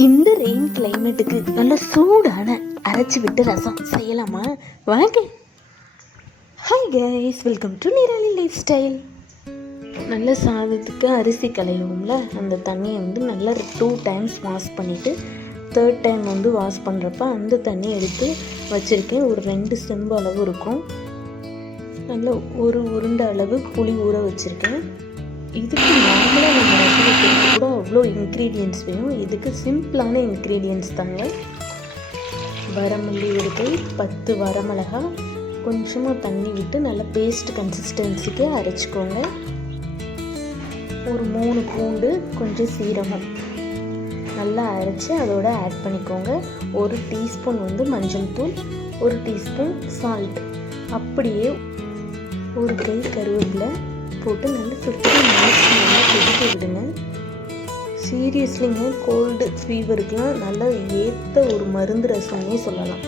இந்த ரெயின் கிளைமேட்டுக்கு நல்ல சூடான அரைச்சி விட்டு ரசம் செய்யலாமா? வாங்க. Hi guys, welcome to Nirali life style. நல்ல சாதத்துக்கு அரிசி களையும்ல, அந்த தண்ணியை நல்லா 2 times வாஷ் பண்ணிவிட்டு 3rd time வாஷ் பண்ணுறப்ப அந்த தண்ணி எடுத்து வச்சுருக்கேன். ஒரு 2 செம்பு அளவு இருக்கும். நல்ல ஒரு உருண்டை அளவு புளி ஊற வச்சுருக்கேன். இதுக்கு நார்மலாக நம்ம ரசம் வைக்கிறதுக்கு கூட அவ்வளோ இன்க்ரீடியன்ட்ஸ் வேணும். இதுக்கு சிம்பிளான இன்க்ரீடியன்ட்ஸ் தாங்க. வரமல்லி ஒரு கை, 10 வரமிளகா, கொஞ்சமாக தண்ணி விட்டு நல்லா பேஸ்ட் கன்சிஸ்டன்சிக்கு அரைச்சிக்கோங்க. ஒரு 3 பூண்டு, கொஞ்சம் சீரகம் நல்லா அரைச்சி அதோட ஆட் பண்ணிக்கோங்க. 1 டீஸ்பூன் மஞ்சள் தூள், 1 டீஸ்பூன் சால்ட், அப்படியே ஒரு கை கருவேப்பிலை போட்டு நல்லா 15 minutes நல்லா கொதிக்க விடுங்க. சீரியஸ்லிங்க, கோல்டு ஃபீவருக்குலாம் நல்லா ஏற்ற ஒரு மருந்து ரசம்னே சொல்லலாம்.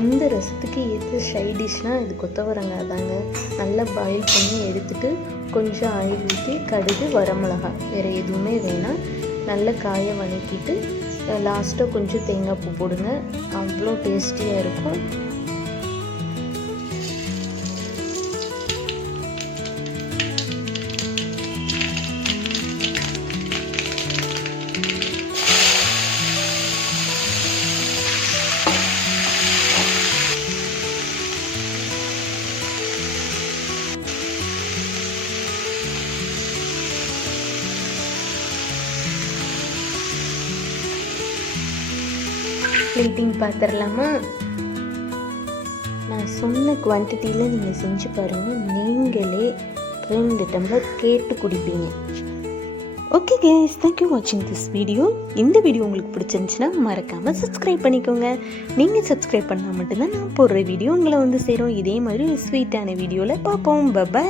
இந்த ரசத்துக்கு ஏற்ற சைட் டிஷ்னால் இது கொத்தவரங்காய் தாங்க. நல்லா பாயில் பண்ணி எடுத்துகிட்டு கொஞ்சம் ஆயில் ஊற்றி கடுகு, வரமிளகாய், வேறு எதுவுமே வேணாம். நல்லா காயை வணக்கிட்டு லாஸ்ட்டாக கொஞ்சம் தேங்காய் பூ போடுங்க. அவ்வளோ டேஸ்டியாக இருக்கும். பிளேட்டிங் பார்த்துடலாமா? நான் சொன்ன குவான்டிட்டியில் நீங்கள் செஞ்சு பாருங்கள். நீங்களே 2 டம்ளர் கேட்டு குடிப்பீங்க. ஓகே கைஸ், தேங்க்யூ வாட்சிங் திஸ் வீடியோ. இந்த வீடியோ உங்களுக்கு பிடிச்சிருந்துச்சுன்னா மறக்காமல் சப்ஸ்கிரைப் பண்ணிக்கோங்க. நீங்கள் சப்ஸ்கிரைப் பண்ணால் மட்டும்தான் நான் போடுற வீடியோ உங்களை சேரும். இதே மாதிரி ஸ்வீட்டான வீடியோவில் பார்ப்போம். பை.